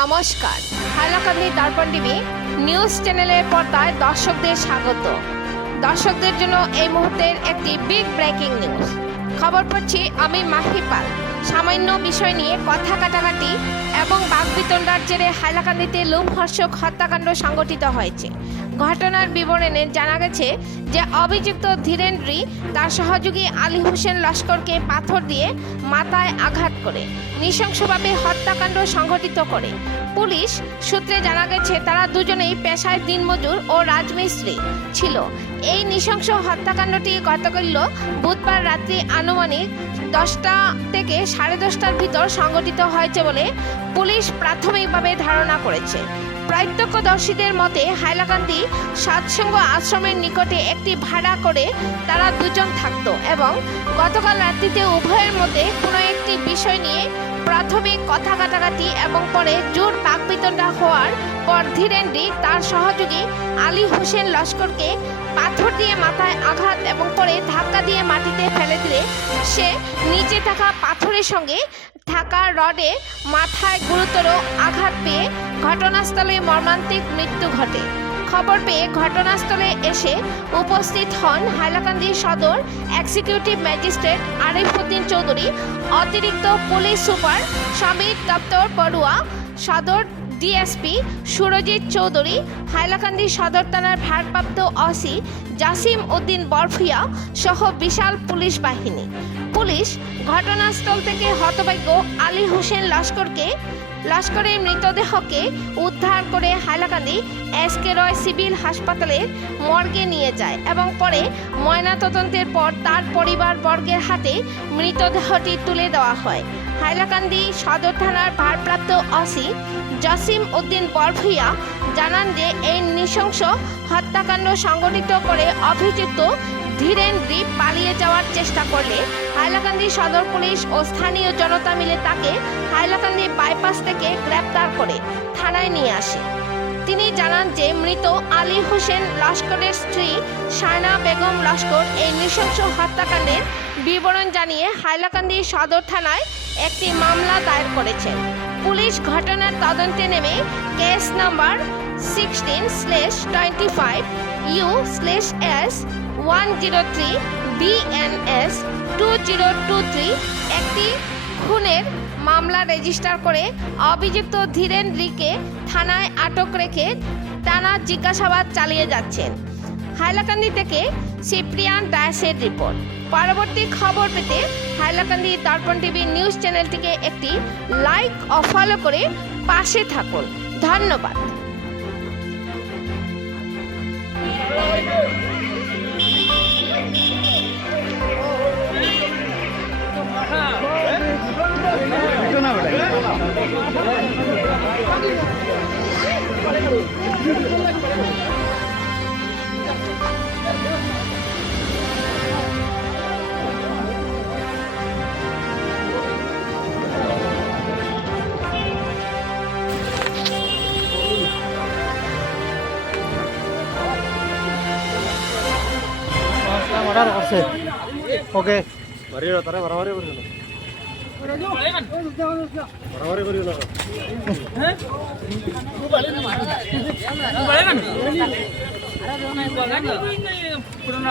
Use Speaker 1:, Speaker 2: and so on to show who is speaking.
Speaker 1: নমস্কার। হাইলাকান্দি দর্পণ TV news চ্যানেলের পর্দায় দর্শকদের স্বাগত। দর্শকদের জন্য এই মুহূর্তের একটি বিগ ব্রেকিং নিউজ খবর পড়ছি আমি মাহি পাল। সামান্য বিষয় নিয়ে কথা কাটাকাটি এবং বাগবিতণ্ডার জেরে হাইলাকান্দিতে লোমহর্ষক হত্যাকাণ্ড সংঘটিত হয়েছে। ঘটনার বিবরণে জানা গেছে যে অভিযুক্ত ধীরেন্দ্রী তার সহযোগী আলী হোসেন লস্করকে পাথর দিয়ে মাথায় আঘাত করে, নৃশংসভাবে হত্যাকাণ্ড সংঘটিত করে। পুলিশ সূত্রে জানা গেছে, তারা দুজনেই পেশায় দিনমজুর ও রাজমিস্ত্রি ছিল। এই নৃশংস হত্যাকাণ্ডটি গতকাল বুধবার রাত্রি আনুমানিক দশটা থেকে সাড়ে দশটার ভিতর সংগঠিত হয়েছে বলে পুলিশ প্রাথমিকভাবে ধারণা করেছে। প্রত্যক্ষদর্শীদের মতে, হাইলাকান্দি সৎসঙ্গ আশ্রমের নিকটে একটি ভাড়া করে তারা দুজন থাকত এবং গতকাল রাত্রিতে উভয়ের মধ্যে কোনো বিষয় নিয়ে প্রাথমিক কথা কাটাকাটি এবং পরে জোর বাকবিতণ্ডা হওয়ার পর ধীরেন্দ্রী তার সহযোগী আলী হোসেন লস্করকে পাথর দিয়ে মাথায় আঘাত এবং পরে ধাক্কা দিয়ে মাটিতে ফেলে দিলে সে নিচে থাকা পাথরের সঙ্গে থাকা রডে মাথায় গুরুতর আঘাত পেয়ে ঘটনাস্থলে মর্মান্তিক মৃত্যু ঘটে। খবর পেয়ে ঘটনাস্থলে এসে উপস্থিত হন হাইলাকান্দি সদর এক্সিকিউটিভ ম্যাজিস্ট্রেট আরিফুদ্দিন চৌধুরী, অতিরিক্ত পুলিশ সুপার সমীর দপ্তর বড়ুয়া সদর ডিএসপি সুরজিৎ চৌধুরী, হাইলাকান্দি সদর থানার ভারপ্রাপ্ত অসি জাসিম উদ্দিন বরফিয়া সহ বিশাল পুলিশ বাহিনী। পুলিশ ঘটনাস্থল থেকে হতভাগ্য আলী হোসেন লস্করকে, লস্করের মৃতদেহকে উদ্ধার করে Hailakandi S K Roy civil হাসপাতালের মর্গে নিয়ে যায় এবং পরে ময়নাতদন্তের পর তার পরিবার বর্গের হাতে মৃতদেহটি তুলে দেওয়া হয়। হাইলাকান্দি সদর থানার ভারপ্রাপ্ত অসি জসিম উদ্দিন বরভুইয়া জানান যে এই নৃশংস হত্যাকাণ্ড সংগঠিত করে অভিযুক্ত ধীরেন দ্বীপ পালিয়ে যাওয়ার চেষ্টা করলে হাইলাকান্দি সদর পুলিশ ও স্থানীয় জনতা মিলে তাকে হাইলাকান্দি বাইপাস থেকে গ্রেপ্তার করে থানায় নিয়ে আসে। তিনি জানান যে মৃত আলী হোসেন লস্করের স্ত্রী সায়না বেগম লস্কর এই নৃশংস হত্যাকাণ্ডের বিবরণ জানিয়ে হাইলাকান্দি সদর থানায় একটি মামলা দায়ের করেছেন। পুলিশ ঘটনার তদন্তে নেমে case number sixteen slash twenty five U slash S one zero three BNS two zero two three একটি খুনের মামলা রেজিস্টার করে অভিযুক্ত ধীরেন্দ্রীকে থানায় আটক রেখে টানা জিজ্ঞাসাবাদ চালিয়ে যাচ্ছেন। হাইলাকান্দি থেকে সিপ্রিয়ান দাসের রিপোর্ট। পরবর্তী খবর পেতে হাইলাকান্দি দর্পণ টিভি নিউজ চ্যানেলটিকে একটি লাইক ও ফলো করে পাশে থাকুন। ধন্যবাদ।
Speaker 2: টাকার কাছে ওকে
Speaker 3: বাড়িয়ে তারা বাড়াবাড়ি করে দিল
Speaker 4: বাড়াবাড়ি করে দিল পুরোনো